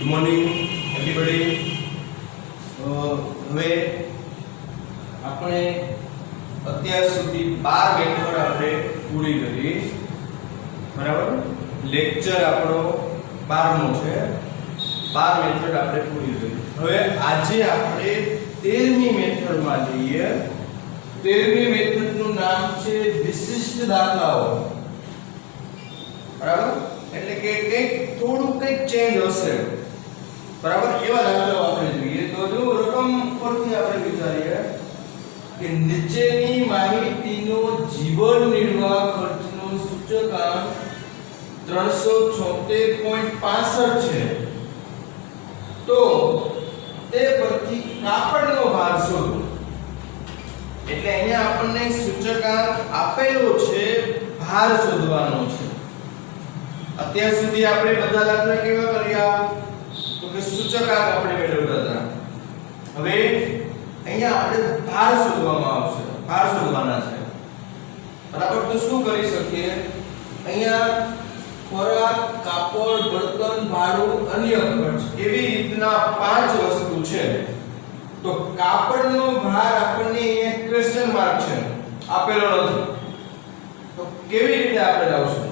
Good morning everybody. હવે આપણે અત્યાર સુધી 12 મેથડ આપણે પૂરી કરી, બરાબર. લેક્ચર આપણો 12મો છે. 12 મેથડ આપણે પૂરી કરી. હવે આજે આપણે 13મી મેથડમાં જઈએ. 13મી મેથડનું નામ છે વિશિષ્ટ દાખલાઓ, બરાબર. એટલે કે કંઈક થોડું કંઈક ચેન્જ હશે, બરાબર. એવા દાખલાઓ આપણે જોઈએ. તો જો રકમ પરથી આપણે વિચારીએ કે નીચેની માહિતીનો જીવન નિર્વાહ ખર્ચનો સૂચકાંક 376.65 છે, તો તે પરથી કાપડનો ભાર શોધો. એટલે અહીંયા આપણને સૂચકાંક આપેલો છે, ભાર શોધવાનો છે. અત્યાર સુધી આપણે બધા દાખલા કેવા કર્યા? તો કે સૂચકાંક આપણે મેળવતા હતા. હવે અહીંયા આપણે ભાર શોધવામાં આવશે, ભાર શોધવાના છે, બરાબર. તો શું કરી શકીએ? અહીંયા ખોરાક, કાપડ, બળતણ, ભાડું, અન્ય ખર્ચ એવી રીતના 5 વસ્તુ છે. તો કાપડનો ભાર આપણને અહીંયા ક્વેશ્ચન માર્ક છે, આપેલો નથી. તો કેવી રીતે આપણે લાવશું?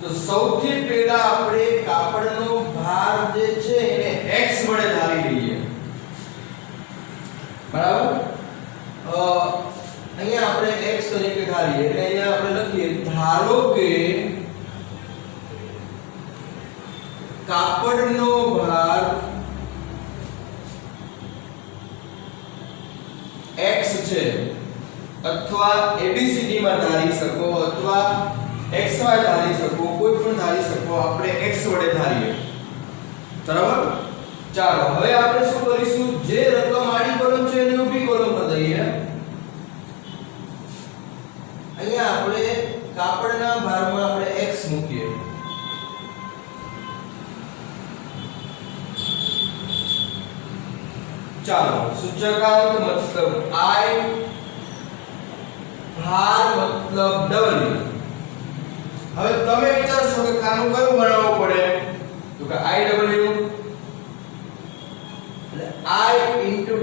તો સૌથી પહેલા આપણે કાપડનો ભાર જે છે એને x વડે ધારી લઈએ, બરાબર. અહીંયા આપણે x તરીકે ધારીએ. એટલે અહીંયા આપણે લખીએ, ધારો કે કાપડનો ભાર x છે, અથવા ABCD માં ધારી શકો, અથવા XY ધારી શકો, કોઈ પણ ધારી શકો. આપણે x વડે ધારીએ, બરાબર. ચાલો હવે આપણે શું કરીશું? જે રકમ આડી કોલમ છે એને ઊભી કોલમ પર દઈએ. અહીંયા આપણે કાપડના ભારમાં આપણે x મૂકીએ. ચાલો સૂચકાંક મતલબ I, ભાર મતલબ W. હવે તમે વિચારશો કે ખાનું કયું બનાવવું પડે? તો કે IW એટલે I * W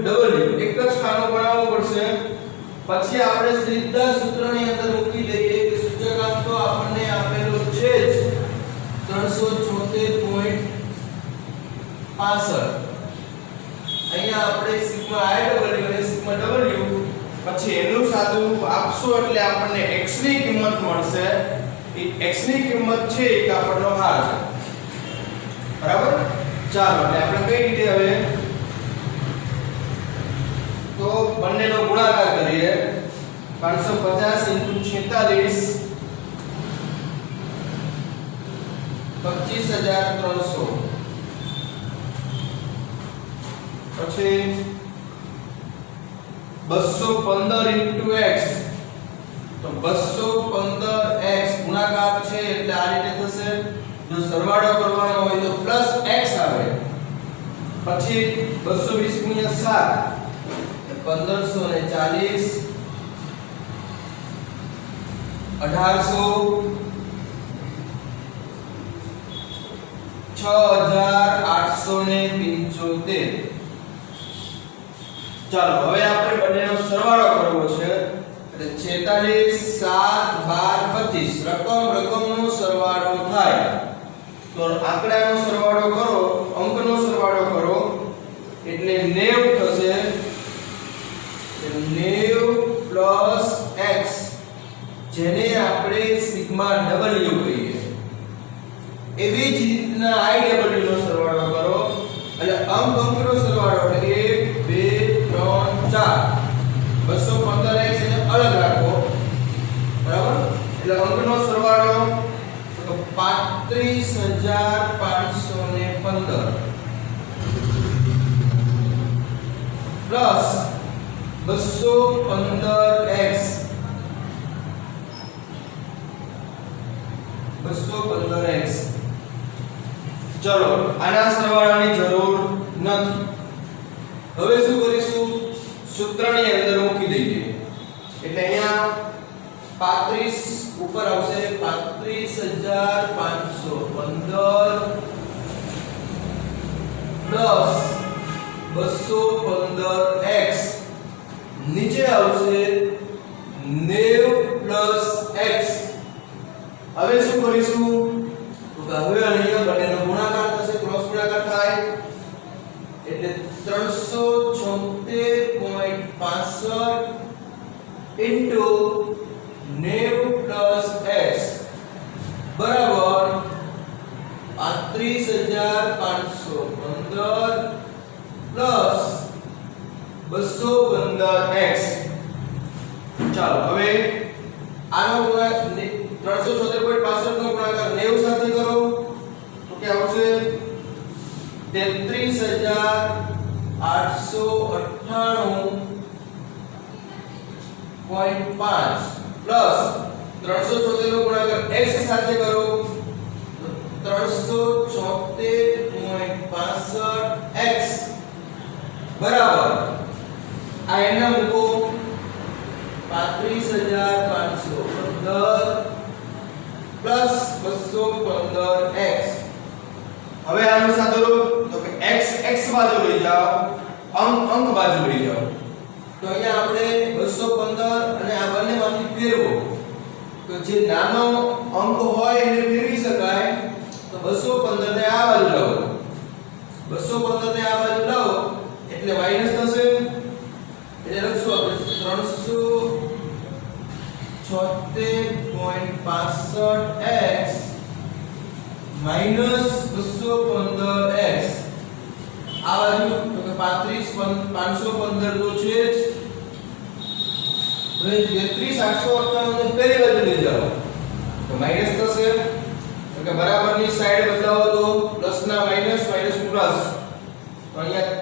એક જ ખાનું બનાવવું પડશે. પછી આપણે સીધા સૂત્રની અંદર મૂકી દઈએ કે સૂચકાંક તો આપણને આપેલો છે જ 376.65. અહીંયા આપણે સિગ્મા IW અને સિગ્મા W પછી એનું સાદું આપશો એટલે આપણને x ની કિંમત મળશે. એ x ની કિંમત છે એ કાપડનો ભાર છે, બરાબર. ચાલો એટલે આપણે કઈ રીતે હવે તો બંનેનો ગુણાકાર કરીએ. 550 * 46 25300 પછી 215 * x તો 215x ગુણાકાર છે એટલે આ રીતે થશે. જો સરવાળો કરવાનો હોય તો +x આવે. પછી 220 * 7 1540 1800 6875. ચાલો હવે આપણે બંનેનો સરવાળો કરવો છે. એટલે 46 7 12 25 રકમનો સરવાળો થાય. તો આંકડાનો સરવાળો કરો, અંકનો સરવાળો કરો એટલે 90 થશે. 90 + x જેને આપણે સિગ્મા W કહીએ. એવી જ રીતના IW નો સરવાળો કરો એટલે અંકનો સરવાળો એટલે 1 2 3 4 215x એને અલગ રાખો, બરાબર. એટલે અંકનો સરવાળો તો 35515 પ્લસ 215x 215x. ચલો આના સરવાળાની જરૂર નથી. હવે શું કરીશું? સૂત્રની અંદર મૂકી દઈએ. એટલે અહીંયા 35 ઉપર આવશે 35515 પ્લસ 215x નીચે આવશે 90 પ્લસ x. હવે શું કરીશું તો કે હવે અહીંયા બંનેનો ગુણાકાર થશે, ક્રોસ ગુણાકાર થાય એટલે 376.65 ઇન્ટુ 90 પ્લસ x બરાબર 35515 પ્લસ 215x. ચાલો હવે આનો ગુણાકાર 376.65 નો ગુણાકાર 90 સાથે કરો તો કે આવશે 33898.5 પ્લસ 376 નો ગુણાકાર x સાથે કરો તો 376.65x બરાબર આ એના મૂકો 35515 પ્લસ 215x. હવે આની સાથે લો તો કે x x બાજુ લઈ જાઓ, અંક બાજુ લઈ જાઓ તો અહીંયા આપણે 215 અને આ બંનેમાંથી ફેરવો તો જે નાનો અંક હોય એને ફેરવી શકાય તો 215 ને આ બાજુ લાવો, 215 ને આ બાજુ લાવો એટલે માઈનસ થશે એટલે લખશું આપણે 376.65x માઈનસ 215x આ બાજુ તો કે 515 તો છે જ તો 33898 ને પહેલી બાજુ લઈ જાઓ તો માઈનસ થશે તો કે બરાબરની સાઈડ બદલાવો તો પ્લસ ના માઈનસ માઈનસ પ્લસ તો અહીંયા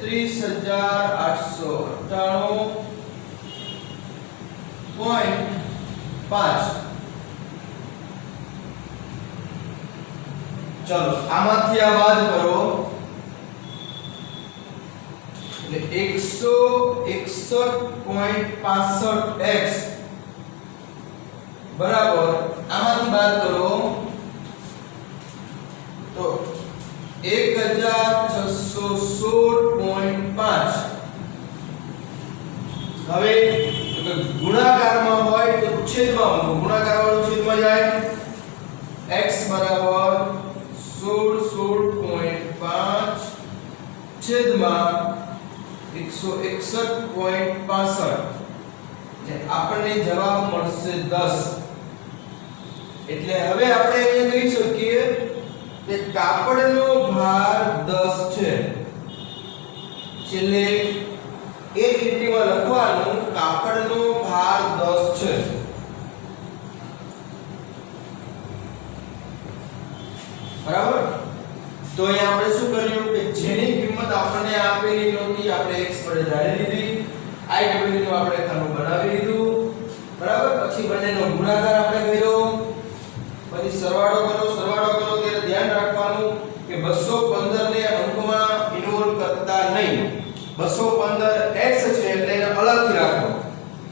33898.5 ચલો આમાંથી આ બાદ કરો એટલે 161.65x બરાબર આમાંથી બાદ કરો તો 1616.5. હવે ગુણાકારમાં હોય તો છેદમાં મૂકો, ગુણાકાર વાળું છેદમાં જાય x બરાબર 16.5 છેદમાં 161.65 ને આપણને જવાબ મળશે 10. એટલે હવે આપણે અહીંયા કહી શકીએ કે કાપડનો ભાર 10 છે. છેલ્લે એક લીટીમાં લખવાનું કાપડનો ભાર 10 છે. બરાબર તો અહીંયા આપણે શું કર્યું કે જેની કિંમત આપણને આપેલી નહોતી આપણે x વડે ધારી લીધી, i નું આપણે ખાનું બનાવી લીધું બરાબર. પછી બંનેનો ગુણાકાર આપણે કર્યો, પછી સરવાળો કરો ત્યારે ધ્યાન રાખવાનું કે 215 ને અંકમાં ઇન્વોલ્વ કરતા નહીં. 215 x છે એટલે એને અલગથી રાખો.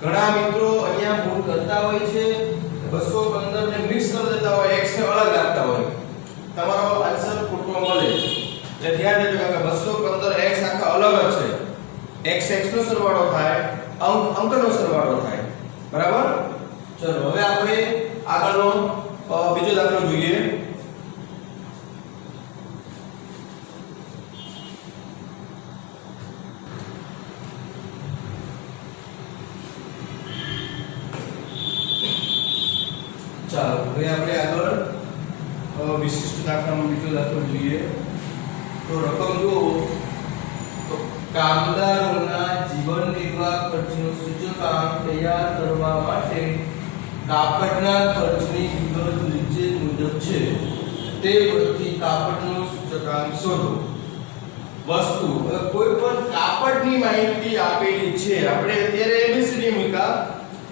ઘણા મિત્રો અહીંયા ભૂલ કરતા હોય છે 215 ને મિક્સ કરી દેતા હોય, x ને અલગ રાખતા હોય, તમારો આન્સર ખોટો મળે. એટલે ધ્યાન રાખજો કે 215 x આખા અલગ જ છે. x x નો સરવાળો થાય, અંકનો સરવાળો થાય બરાબર. ચલો હવે આપણે આગળનો બીજો દાખલો જોઈએ. ચાલો હવે આપણે આગળ વિશિષ્ટ દાખલાનો બીજો દાખલો જોઈએ. તો રકમ જુઓ તો કામદારોના જીવન નિર્વાહ ખર્ચનો સૂચકાંક તૈયાર કરવા માટે કાપડના ખર્ચની વિગત નીચે મુજબ છે. તે પરથી કાપડનો સૂચકાંક શોધો. વસ્તુ કોઈ પણ કાપડની માહિતી આપેલી છે. આપણે અત્યારે એબીસીડી મૂક્યા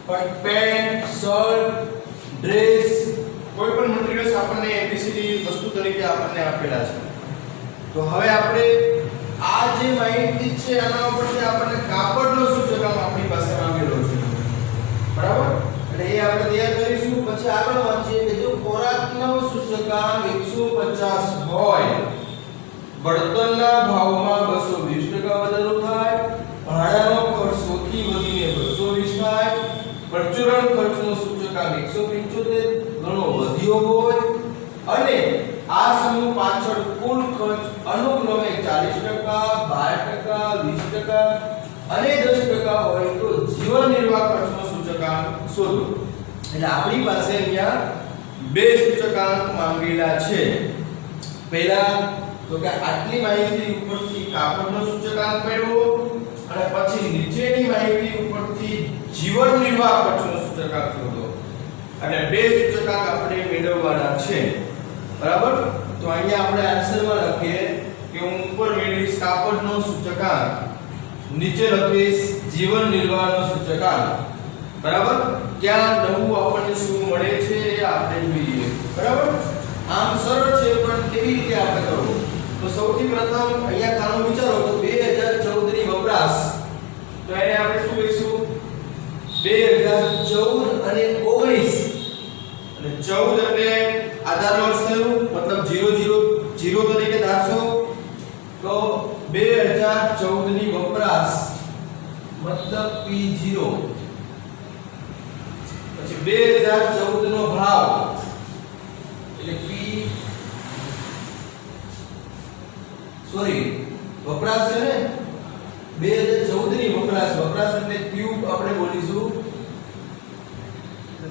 પણ પેન્ટ, શર્ટ, ડ્રેસ કોઈ પણ મટીરીયલ્સ આપણને એબીસીડી વસ્તુ તરીકે આપણને આપેલા છે. તો હવે આપણે આ જે માહિતી છે આના ઉપરથી આપણને કાપડનો સૂચકાંક આપણી પાસે માંગેલો છે બરાબર. એટલે એ આપણે તૈયાર કરીશું. પછી આગળ વાંચીએ કે જો ખોરાકનો સૂચકાંક 150 હોય, બળતણના ભાવ એટલે આપણી પાસે અહીંયા બે સૂચકાંક માંગેલા છે. પહેલા તો કે આટલી માહિતી ઉપરથી કાપડનો સૂચકાંક મેળવો અને પછી નીચેની માહિતી ઉપરથી જીવન નિર્વાહ ખર્ચનો સૂચકાંક શોધો. અને બે સૂચકાંક આપણે મેળવવાના છે. બરાબર? તો અહીંયા આપણે આન્સરમાં લખીએ કે હું ઉપર મેળવીશ કાપડનો સૂચકાંક, નીચે લખીશ જીવન નિર્વાહનો સૂચકાંક. બરાબર? ત્યાં નવું આપણને શું મળે છે એ આપણે જોઈએ. બરાબર? આમ સરળ છે પણ કેવી રીતે આપણે કરવું? તો સૌથી પ્રથમ અહીંયા ખાનો વિચારો તો 2014 ની વપરાશ, તો એને આપણે શું કહીશું? 2014 અને 19. અને 14 એટલે આધાર વર્ષ થયું, મતલબ 00 તરીકે ધારશો. તો 2014 ની વપરાશ મતલબ P0. પછી 2014 નો ભાવ એટલે વપરાશ છે ને 2014 ની વપરાશ એટલે ક્યુબ આપણે બોલીશું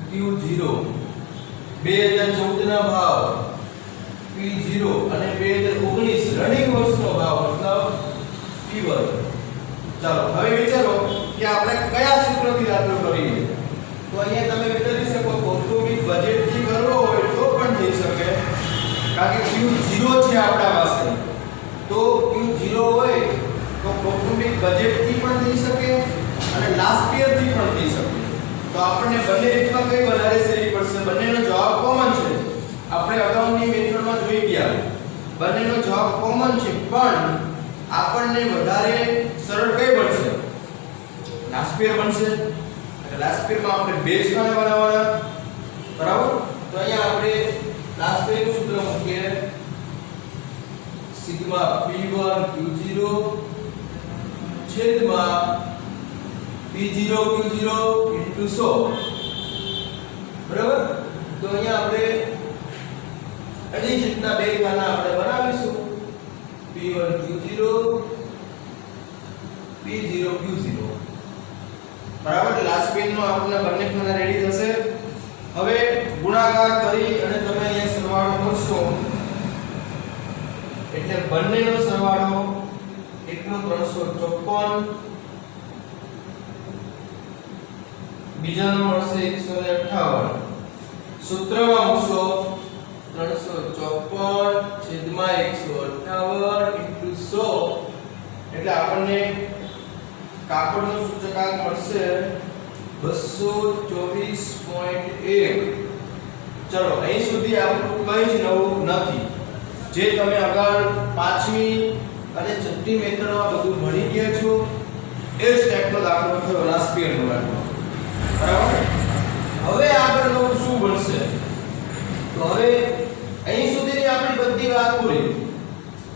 Q0. 2014 ના ભાવ P0 અને 2019 રનિંગ વર્ષનો ભાવ મતલબ P1. ચાલો હવે વિચારો કે આપણે કયા સૂત્રથી દાખલો કરીએ. તો અહીંયા તમે વિચારી શકો કૌટુંબિક બજેટથી કરવો હોય તો પણ થઈ શકે, કારણ કે Q0 છે આપણા પાસે. તો Q0 હોય તો કૌટુંબિક બજેટથી પણ થઈ શકે અને લાસ્ટ યર થી પણ થઈ શકે. તો આપણને બંને રીતમાં કઈ વધારે સહેલી પડશે? બંનેનો જવાબ કોમન છે. આપણે અગાઉની મેથડમાં જોઈ ગયા, બંનેનો જવાબ કોમન છે, પણ આપણને વધારે સરળ કઈ બનશે? લાસ્ટ યર બનશે. લાસ્ટ યરમાં આપણે બેઝ ખાને બનાવવાના. બરાબર? તો અહીંયા આપણે લાસ્ટ યરનું સૂત્ર મૂકીએ સિગ્મા P1 Q0 છેદમાં P0 Q0 into 100. બરાબર? તો અહીંયા આપણે આની રીતના બે ખાના આપણે બનાવીશું. P1 Q0 P0 Q0. બરાબર? લાસ્ટ પેજનો આપણને બંને ખાના રેડી થશે. હવે ગુણાકાર કરી અને તમે અહીંયા સરવાળો કરશો એટલે બંનેનો સરવાળો એકનો 354, બીજાનો મળશે 158. સૂત્રમાં મૂકશો 354 છેદમાં 158 into 100 એટલે આપણને કાપડનો સૂચકાંક મળશે 224.1. ચલો અહીં સુધી આપણું કંઈ જ નવું નથી. જે તમે આગળ 5મી અને 6મી મેથડમાં બધું ભણી ગયા છો એ જ ટાઈપનો દાખલો થયો લાસ્ટ યરનો દાખલો. બરાબર? હવે આગળ નવું શું બનશે? તો હવે અહીં સુધીની આપણી બધી વાત પૂરી.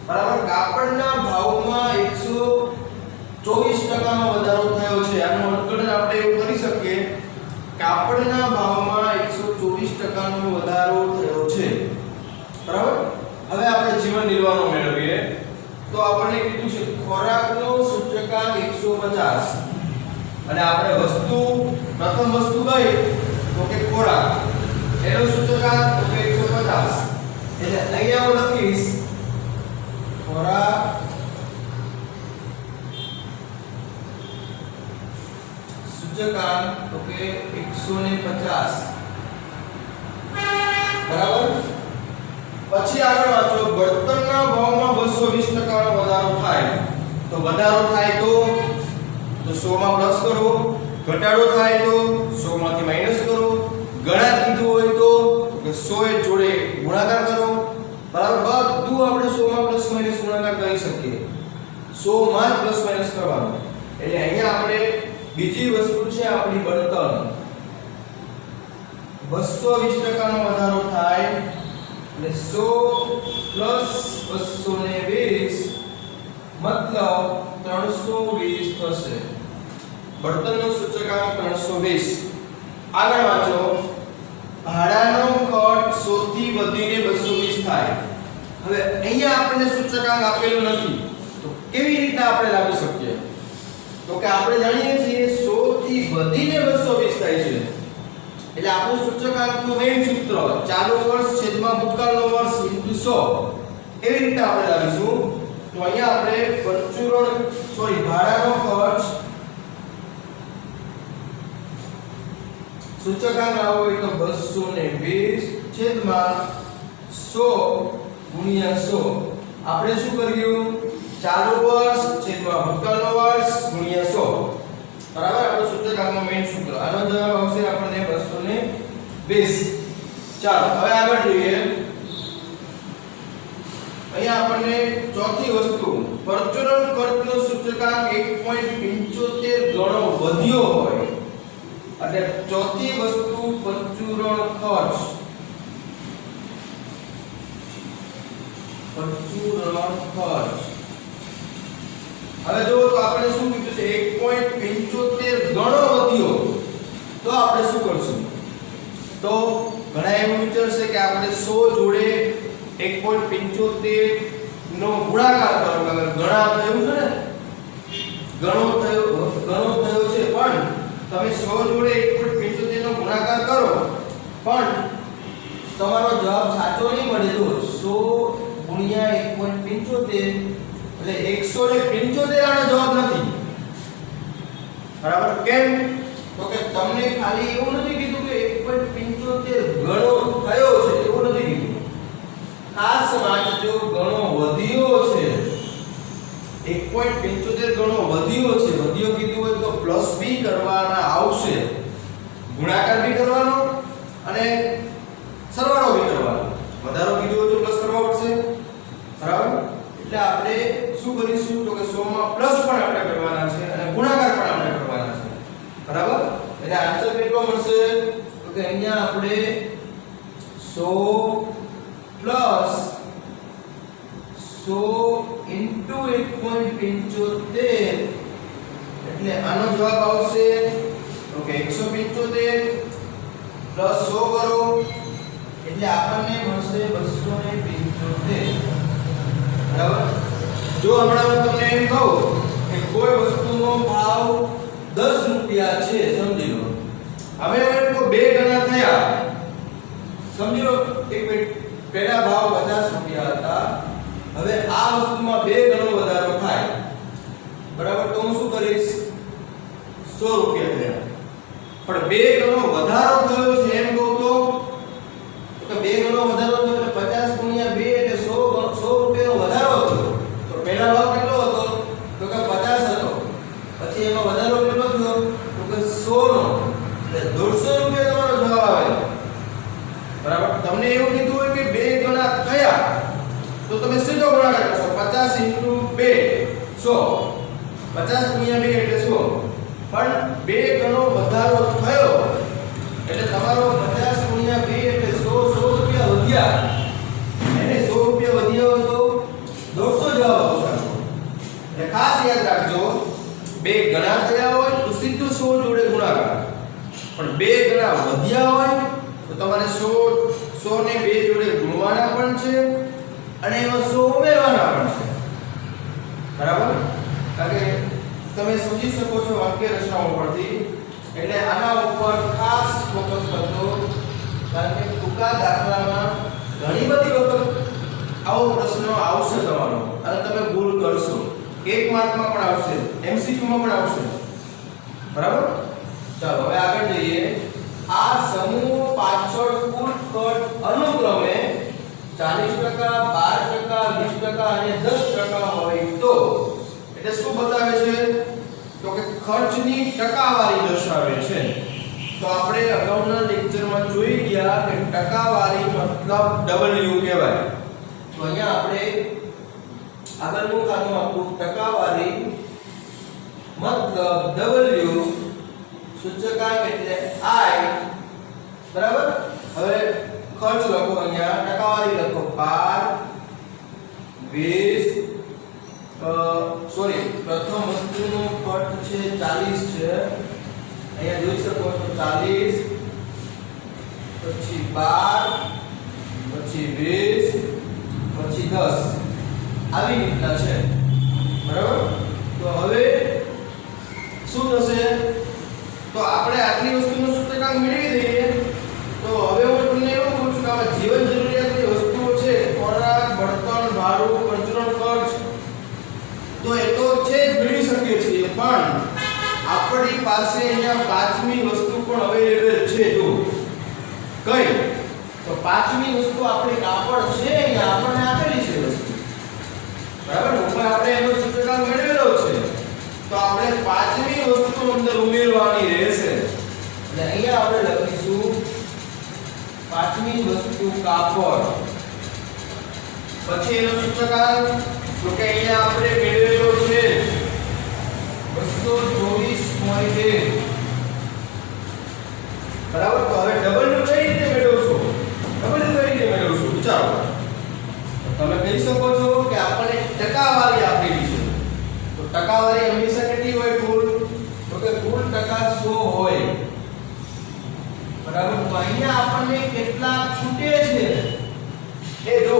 બરાબર? કાપડના ભાવમાં 124% નો વધારો થયો છે. આનું અર્થઘટન આપણે એવું કરી શકીએ કાપડના ભાવમાં 124% નો વધારો થયો છે. બરાબર? હવે આપણે જીવન નિર્વાહનો મેળવીએ. તો આપણને કીધું છે ખોરાકનો સૂચકાંક 150 અને આપણે વસ્તુ પ્રથમ વસ્તુ કઈ તો કે ખોરાક, એનો સૂચકાંક તો કે 150. એટલે અહીંયા હું લખીશ ખોરાક સૂચકાંક તો કે 150. બરાબર? પછી આગળ વાંચો બળતણના ભાવમાં 220% નો વધારો થાય. તો વધારો થાય તો 100 માં પ્લસ કરો, ઘટાડો થાય તો 100 માંથી માઈનસ કરો, ગણા કીધું હોય તો 100 એ જોડે ગુણાકાર કરો. બરાબર? બધું આપણે 100 માં પ્લસ માઈનસ ગુણાકાર કરી શકીએ. 100 માં જ પ્લસ માઈનસ કરવાનું. એટલે અહીંયા આપણે બીજી વસ્તુ છે આપણી બળતણ 220% નો વધારો થાય એટલે 100 પ્લસ 220 મતલબ 320 થશે. બળતણનો સૂચકાંક 320. આગળ વાંચો ભાડાનો ખર્ચ 100 થી વધીને 220 થાય. હવે અહીંયા આપણને સૂચકાંક આપેલું નથી તો કેવી રીતે આપણે લાવી શકીએ? તો કે આપણે જાણીએ છીએ 100 થી વધીને 220 થાય છે એટલે આપણું સૂચકાંકનું મેઇન સૂત્ર ચાલુ વર્ષ છેદમાં ભૂતકાળનો વર્ષ ઇન્ટુ 100 એવી રીતે આપણે લાવીશું. તો અહીંયા આપણે ભાડાનો ખર્ચ સૂચકાંક લાવવો હોય તો 220 છેદમાં 100 ગુણ્યા 100. આપણે શું કર્યું? ચાલુ વર્ષ છેદમાં ભૂતકાળનો વર્ષ ગુણ્યા 100. બરાબર? આપણો સૂચકાંકનો મેઇન સૂત્ર. આનો જવાબ આવશે આપણને 220. ચાલો હવે આગળ જોઈએ. અહીંયા આપણને ચોથી વસ્તુ પરચુરણ ખર્ચનો સૂચકાંક 1.75 ગણો વધ્યો હોય એટલે ચોથી વસ્તુ પરચુરણ ખર્ચ. હવે જો તો આપણે શું કીધું છે 1.75 ગણો વધ્યો તો આપણે શું કરશું? તો ઘણા એવું વિચારશે કે આપણે 100 જોડે 1.75 નો ગુણાકાર કરો. ગણા થયું છે ને, ગણો થયો છે, પણ તમે 100 જોડે 1.75 નો ગુણાકાર કરો પણ તમારો જવાબ સાચો નહીં મળે. તો 100 ગુણ્યા 1.75 એટલે 175 આનો જવાબ નથી. બરાબર? કેમ? તો કે તમને ખાલી એવું નથી કીધું કે 1.75 ગણો થયો છે, એવું નથી કીધું. ખાસ વાંચજો, ગણો વધ્યો છે. 1.75 ગણો વધ્યો છે. વધ્યો કીધું હોય તો પ્લસ બી કરવાના આવશે, ગુણાકાર બી કરવાનો અને સરવાળો બી કરવાનો. વધારો કીધું હોય તો પ્લસ કરવા પડશે. બરાબર? એટલે આપણે શું કરીશું? તો કે 100 માં પ્લસ પણ આપણે કરવાના છે અને ગુણાકાર પણ આપણે કરવાના છે. બરાબર? એટલે આન્સર કેટલો મળશે? તો કે અહીંયા આપણે 100 પ્લસ 100 ઇન્ટુ 1.75 એટલે આનો જવાબ આવશે તો કે 175 પ્લસ 100 કરો એટલે આપણને મળશે 275. બરાબર? જો હમણાં હું તમને એમ કહું કે કોઈ વસ્તુનો ભાવ 10 રૂપિયા છે, સમજી લો. હવે એમ તો 2 ગણા થયા, સમજી લો. એક મિનિટ, પહેલા ભાવ 50 રૂપિયા હતા, હવે આ વસ્તુમાં 2 ગણો વધારો થાય. બરાબર? તો હું શું કરીશ? 100 રૂપિયા થયા. પણ 2 ગણો વધારો થયો છે એમ કહું તો કે 2 ગણો વધારો થયો એટલે 50 ગુણ્યા 2 એટલે 100 રૂપિયાનો વધારો થયો. તો પહેલા ભાવ કેટલો હતો? તો કે 50 હતો. પછી એમાં વધારો કેટલો થયો? તો કે 100 નો. એટલે 150 રૂપિયા તમારો જવાબ આવે. બરાબર? તમને એવું કીધું હોય કે 2 ગણા થયા તો તમે સીધો ગુણાકાર કરશો. 50 * 2 100. 50 ગુણ્યા 2 એટલે 100. પણ 2 ગણો વધારો થયો એટલે તમારો 50 ગુણ્યા 2 એટલે 100 રૂપિયા વધ્યા. એને 100 રૂપિયા વધ્યા હોય તો 250 જવાબ આવશે. એટલે ખાસ યાદ રાખજો, 2 ગણા થયા હોય તો સીધું 100 જોડે ગુણાકાર. પણ 2 ગણા વધ્યા હોય તો તમારે 100 ને 2 જોડે ગુણવાના પણ છે અને એમાં 100 ઉમેરવાના પણ છે. બરાબર? કારણ કે તમે સમજી શકો છો વાક્ય રચનાઓ પરથી. એટલે આના ઉપર ખાસ ફોકસ કરજો, કારણ કે ટૂંકા દાખલામાં ઘણી બધી વખત આવો પ્રશ્ન આવશે તમારો અને તમે ભૂલ કરશો. 1 માર્કમાં પણ આવશે, એમસીક્યુમાં પણ આવશે. બરાબર? ચાલો હવે આગળ જઈએ. આ સમૂહ પાછળ કુલ ખર્ચ અનુક્રમે 40%, 12%, 20% અને 10% હોય તો એટલે શું બતાવે છે? તો કે ખર્ચની ટકાવારી દર્શાવે છે. તો આપણે અગાઉના લેક્ચરમાં જોઈ ગયા કે ટકાવારી મતલબ W કહેવાય. તો અહીંયા આપણે આગળનું ખાતું આપણું ટકાવારી મતલબ W, સૂચકાંક એટલે I. બરાબર? હવે ખર્ચ લખો, અહીંયા ટકાવારી લખો 12, 20 પ્રથમ વસ્તુનો ખર્ચ છે 40 છે. અહીંયા જોઈ શકો છો 40, પછી 12, પછી 20, પછી 10 આવી રીતના છે. બરાબર? તો હવે શું થશે? તો આપણે આટલી વસ્તુનું સૂચકાંક મેળવી દઈએ તો રાઈટ તો પાંચમી વસ્તુ આપણી કાપડ છે અહીંયા આપણને આપેલી છે વસ્તુ બરાબર ઉપર આપણે એનો સૂચકાંક મેળવેલો છે તો આપણે પાંચમી વસ્તુ અંદર ઉમેરવાની રહેશે એટલે અહીંયા આપણે લખીશું પાંચમી વસ્તુ કાપડ પછી એનો સૂચકાંક તો કે અહીંયા આપણે મેળવેલો છે 224.1 બરાબર તો હવે ડબલ નું કઈ રીતે મેળવશો ડબલ નું કઈ રીતે મેળવશો વિચારો તમે કહી શકો છો કે આપણને ટકાવારી આપેલી છે તો ટકાવારી હંમેશા કેટલી હોય કુલ તો કે કુલ ટકા 100 હોય બરાબર તો અહીંયા આપણને કેટલા છૂટે છે એ જો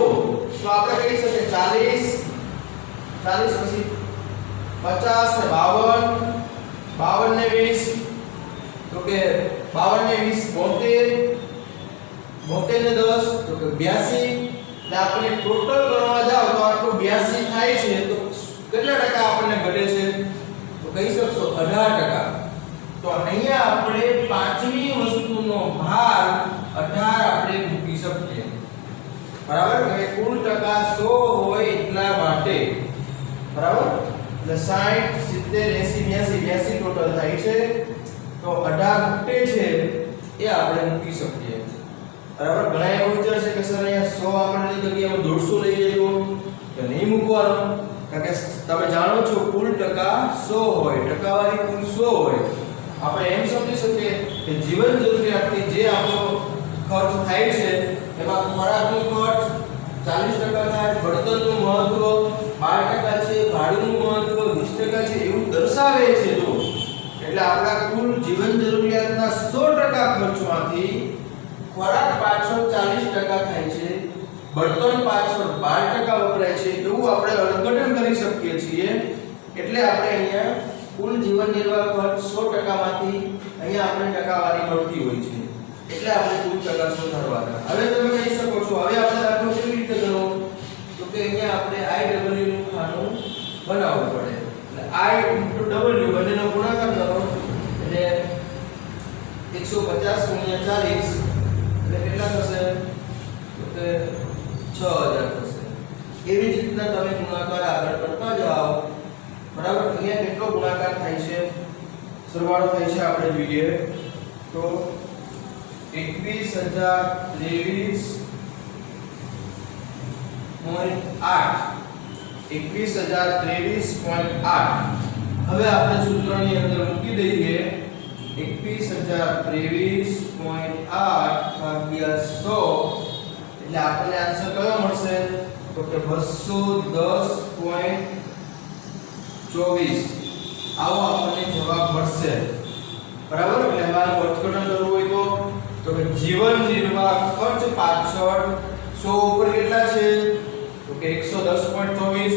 તો આપણે કહી શકીએ 40 પછી 50 ને 52 52 ને 20 તો કે 52 ને 20 72 ને 10 તો કે 82 એટલે આપણે ટોટલ ગણવા જાવ તો આટલું 82 થાય છે તો કેટલા ટકા આપણને ઘટે છે તો કહી શકશો 18% તો અહીંયા આપણે પાંચમી વસ્તુનો ભાર 18 આપણે મૂકી શકીએ બરાબર કે કુલ ટકા 100 હોય એટલા માટે બરાબર એટલે 60 70 80 82 ટોટલ થાય છે તો 18 ખૂટે છે એ આપણે મૂકી શકીએ બરાબર ઘણા એવું વિચારે છે કે સર અહીંયા 100 આંકડાની જગ્યાએ 150 લઈ લેજો તો નહીં મૂકવાનો કારણ કે તમે જાણો છો કુલ ટકા 100 હોય ટકાવારી કુલ 100 હોય આપણે એમ સમજી શકીએ કે જીવન જરૂરિયાતની જે આપણો ખર્ચ થાય છે એમાં ખોરાકનો ખર્ચ 40% થાય બળતણનું મહત્વ 12% છે ભાડુંનું મહત્વ 20% છે એવું દર્શાવે છે જો એટલે આપણા કુલ જીવન જરૂરિયાતના 100% ખર્ચમાંથી ખોરાક પાછળ 40% થાય છે બળતણ પાછળ 12% વપરાય છે એવું આપણે અર્થઘટન કરી શકીએ છીએ એટલે આપણે અહીંયા કુલ જીવન નિર્વાહ ખર્ચ 100% માંથી અહીંયા આપણે ટકાવારી મળતી હોય છે એટલે આપણે કુલ ટકા સુધારવાના હવે તમે કહી શકો છો હવે આપણે દાખલો કેવી રીતે ગણવો તો કે અહીંયા આપણે IW નું ખાનું બનાવવું પડે એટલે I * W બંનેનો ગુણાકાર કરો એટલે 150 * 40 એટલે કેટલા થશે તો કે 6000 થશે એવી જ રીતના તમે ગુણાકાર આગળ કરતા જાઓ બરાબર અહીંયા કેટલો ગુણાકાર થાય છે સરવાળો થાય છે આપણે જોઈએ તો 21023.8 હવે આપણે સૂત્રની અંદર મૂકી દઈએ 21023.8 ભાગ્યા 100 એટલે આપણને આન્સર કયો મળશે તો કે 210.24 આવો આપણને જવાબ મળશે બરાબર એટલે હવે આનું અર્થઘટન કરવું હોય તો કે જીવન નિર્વાહ ખર્ચ પાછળ 100 ઉપર કેટલા છે તો કે 110.24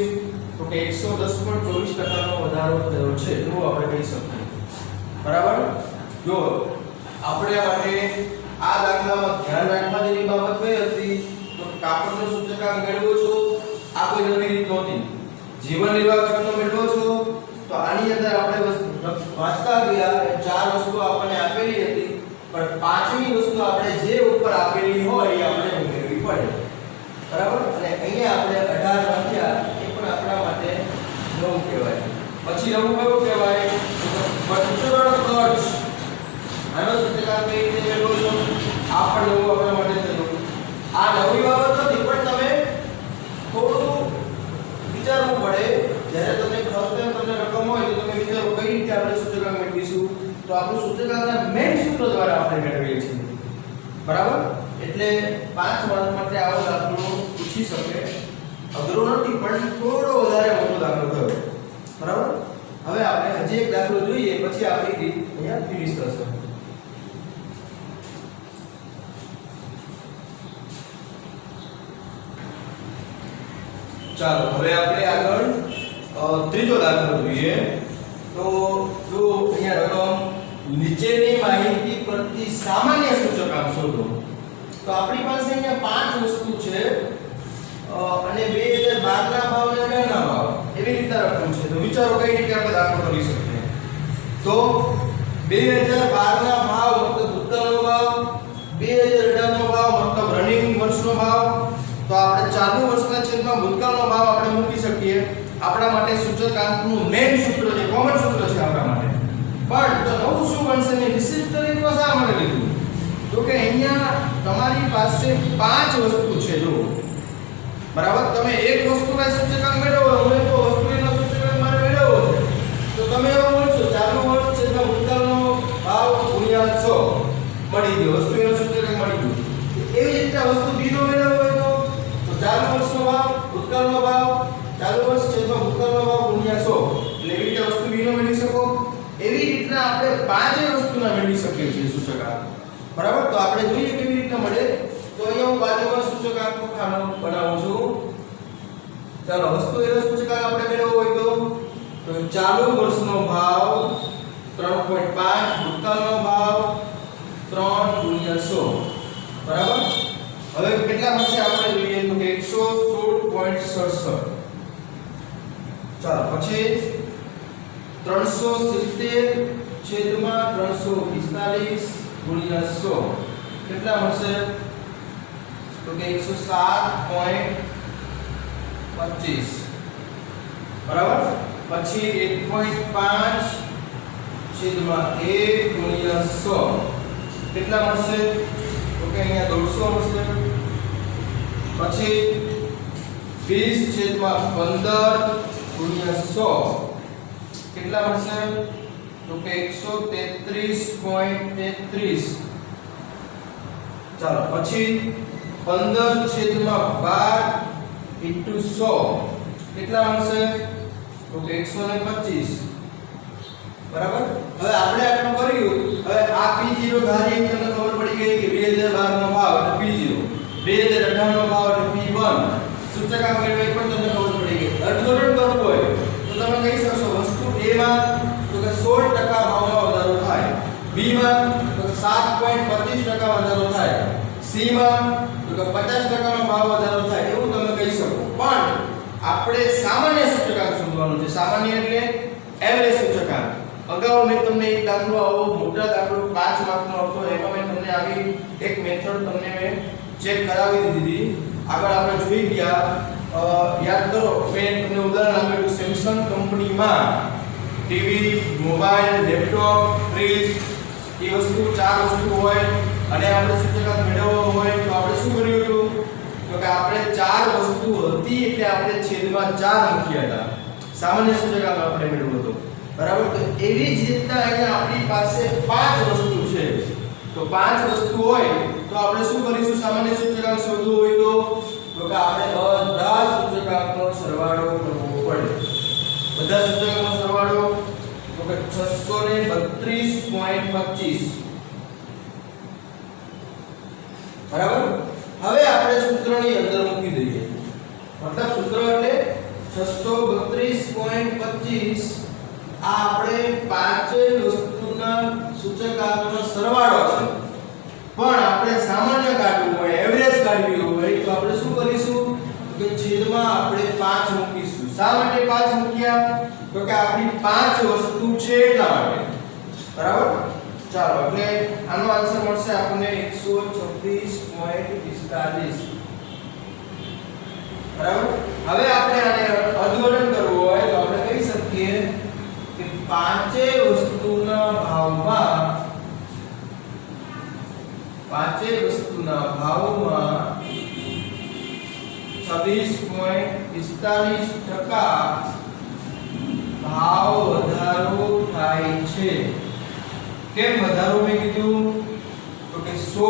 તો કે 110.24% નો વધારો થયો છે એવું આપણે કહી શકીએ બરાબર જો આપણે માટે આ દાખલામાં ધ્યાન રાખવા જેવી બાબત કઈ હતી તો કાપડનો સૂચકાંક મેળવો છો આ કોઈ નવી રીત નહોતી જીવન નિર્વાહ ખર્ચનો મેળવો છો તો આની અંદર આપણે વાંચતા ગયા એ ચાર વસ્તુ આપણને આપેલી હતી પણ પાંચમી વસ્તુ આપણે જે ઉપર આપેલી હોય એ આપણે ઉમેરવી પડે બરાબર અને અહીંયા આપણે 18 લખ્યા એ પણ આપણા માટે નવું કહેવાય પછી નવું કયું કહેવાય બળતણ ખર્ચ આનો સૂચકાંક કઈ રીતે મેળવો છો આ પણ નવું આપણા માટે થયું આ નવી બાબત નથી પણ તમે થોડું વિચારવું પડે જ્યારે તમે તમને રકમ હોય તો તમે વિચારો કઈ રીતે આપણે સૂચકાંક મેળવીશું તો આપણું સૂચકાંકના મેઇન સૂત્ર દ્વારા આપણે મેળવીએ છીએ બરાબર એટલે 5 માર્ક માટે આવો દાખલો પૂછી શકે અઘરો નથી પણ થોડો વધારે મોટો દાખલો થયો બરાબર હવે આપણે હજી એક દાખલો જોઈએ પછી આપણી રીત અહીંયા ફિનિશ થશે ચાલો હવે આપણે આગળ ત્રીજો દાખલો જોઈએ તો જો અહીંયા રકમ નીચેની માહિતી પરથી સામાન્ય સૂચકાંક શોધો તો આપણી પાસે અહીંયા પાંચ વસ્તુ છે અને 2012 ના ભાવ અને 18 ના ભાવ એવી રીતે રકમ છે તો વિચારો કઈ રીતે આપણે દાખલો કરી શકીએ તો 2012 ના ભાવ મતલબ ભૂતકાળનો ભાવ 2018 નો ભાવ બાજુ વર્ષના છેદમાં ભૂતકાળનો ભાવ આપણે મૂકી શકીએ. આપણા માટે સૂચકાંકનું મેઇન સૂત્ર છે, કોમન સૂત્ર છે આપણા માટે. પણ તો નવું શું બનશે ને વિશિષ્ટ રીતમાં શા માટે લીધું? તો કે અહીંયા તમારી પાસે 5 વસ્તુ છે. જો બરાબર, તમે એક વસ્તુના સૂચકાંક મેળવો હોય તો વસ્તુનો સૂચકાંક મારે મેળવવો છે, તો તમે એવું બોલશો ચાલુ વર્ષ છેદમાં ભૂતકાળનો ભાવ ગુણ્યા 6 મળી ગયો, વસ્તુનો સૂચકાંક મળી ગયું. એવી રીતે વસ્તુ b નો મેળવવો હોય તો ચાલુ વર્ષનો ભાવ ભૂતકાળનો ભાવ ચાલુ વર્ષ છેદમાં ભૂતકાળનો ભાવ ગુણ્યા 100, એટલે એવી રીતે વસ્તુ b નો મેળવી શકો. એવી રીતના આપણે 5 વસ્તુના મેળવી શકીએ છીએ સૂચકાંક. બરાબર, તો આપણે જોઈએ કેવી રીતના મળે. તો અહીંયા હું બાજુમાં સૂચકાંકનું ખાનું બનાવું છું. ચાલો, વસ્તુ એનો સૂચકાંક આપણે મેળવવો હોય તો ચાલુ વર્ષનો ભાવ 3.5, ભૂતકાળનો ભાવ 3 ગુણ્યા 100. બરાબર, હવે કેટલા મળશે આપણે જોઈએ તો કે 116.67. ચાલો, પછી 370 છેદમાં 345 ગુણ્યા 100 કેટલા મળશે તો કે 107.25. બરાબર, પછી 1.5 છેદમાં 1 ગુણ્યા 100 કેટલા મળશે તો કે અહીંયા 150 મળશે. પછી 20 છેદમાં 15 ગુણ્યા 100 કેટલા મળશે તો કે 133.33. ચાલો, પછી 15 છેદમાં 12 into 100 કેટલા મળશે તો કે 125. બરાબર, હવે આપણે આટલું કર્યું. હવે આ P0 ધારીએ તમને ખબર પડી ગઈ કે 2012 નો ભાવ એટલે P0, 2018 નો ભાવ એટલે P1. સૂચકાંક મેળવી પણ તમને ખબર પડી ગઈ. અર્થઘટન કરવું હોય તો તમે કહી શકશો વસ્તુ A માં તો કે 16% ભાવમાં વધારો થાય, B માં તો કે 7.25% વધારો થાય, C માં તો કે 50% નો ભાવ વધારો થાય, એવું તમે કહી શકો. પણ આપણે સામાન્ય સૂચકાંક શોધવાનું છે. સામાન્ય એટલે એવરેજ સૂચકાંક. અગાઉ મેં તમને એક દાખલો આવો મોટા દાખલો 5 માર્કનો હતો, એમાં મેં તમને આવી એક મેથડ તમને મેં ચેક કરાવી દીધી. આગળ આપણે જોઈ ગયા, યાદ કરો મેં તમને ઉદાહરણ આપેલું સેમસંગ કંપનીમાં TV, mobile, laptop, fridge A વસ્તુ 4 વસ્તુ હોય અને આપણે સૂચકાંક મેળવવો હોય તો આપણે શું કર્યું હતું તો કે આપણે 4 વસ્તુ હતી એટલે આપણે છેદમાં 4 મૂક્યા હતા. સામાન્ય સૂચકાંક આપણે મેળવ્યો હતો. બરાબર, તો એવી જ રીતના અહીંયા આપણી પાસે 5 વસ્તુ છે. તો 5 વસ્તુ હોય તો આપણે શું કરીશું? સામાન્ય સૂચકાંક શોધવું હોય તો કે આપણે બધા સૂચકાંકનો સરવાળો કરવો પડે. બધા સૂચકાંકનો સરવાળો તો કે 632.25. બરાબર, હવે આપણે સૂત્રની અંદર મૂકી દઈએ. મતલબ સૂત્ર એટલે 632.25 આ આપણે 5 વસ્તુના સૂચકાંકનો સરવાળો છે. પણ આપણે સામાન્ય કાઢવું હોય, એવરેજ કાઢવી હોય તો આપણે શું કરીશું કે છેદમાં આપણે 5 મૂકીશું. શા માટે 5 મૂક્યા તો કે આપણી 5 વસ્તુ છે એટલા માટે. બરાબર, ચાલો, એટલે આનો આન્સર મળશે આપણને 126.45. બરાબર, હવે આપણે આને અર્થઘટન કરવું હોય તો આપણે કહી શકીએ કે 5 વસ્તુના ભાવમાં 26.45% ભાવ વધારો થાય છે. કેમ વધારો મેં કીધું તો કે 100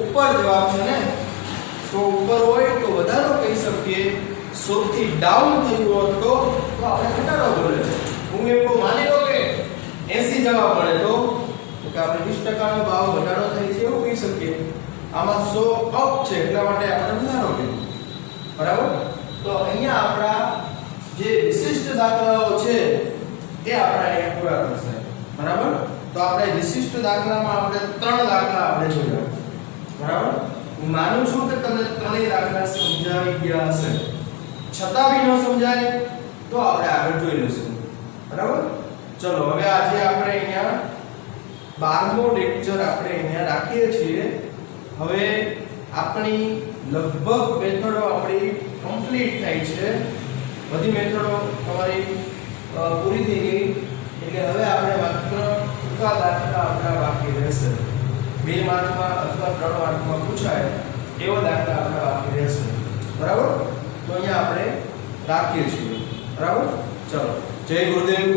ઉપર જવાબ છે ને, 100 ઉપર હોય તો વધારો કહી શકીએ, 100 થી ડાઉન થયું હોત તો આપણે ઘટાડો બોલે. હું એમ કહું માની લો કે 80 જવાબ મળે તો કે આપણે 20% નો ભાવ ઘટાડો થાય છે એવું કહી શકીએ. આમાં 100 અપ છે એટલા માટે આપણે વધારો કીધું. બરાબર, તો અહીંયા આપણા જે વિશિષ્ટ દાખલાઓ છે એ આપણે અહીંયા પૂરા થશે. બરાબર, તો આપણે વિશિષ્ટ દાખલામાં આપણે 3 દાખલા આપણે જોયા. બરાબર, હું માનું છું કે તમને ત્રણેય દાખલા સમજાવી ગયા હશે. છતાં બી ન સમજાય તો આપણે આગળ જોઈ લઈશું. બરાબર, ચલો હવે આજે આપણે અહીંયા 12મો લેક્ચર આપણે અહીંયા રાખીએ છીએ. હવે આપણી લગભગ મેથડો આપણી કમ્પ્લીટ થાય છે. બધી મેથડો તમારી પૂરી થઈ ગઈ. એટલે હવે આપણે માત્ર ટૂંકા દાખલા આપણા બાકી રહેશે. 2 માર્કમાં અથવા 3 માર્કમાં પૂછાય એવો દાખલા આપણા બાકી રહેશે. બરાબર? તો અહીંયા આપણે રાખીએ છીએ. બરાબર? ચલો, જય ગુરુદેવ.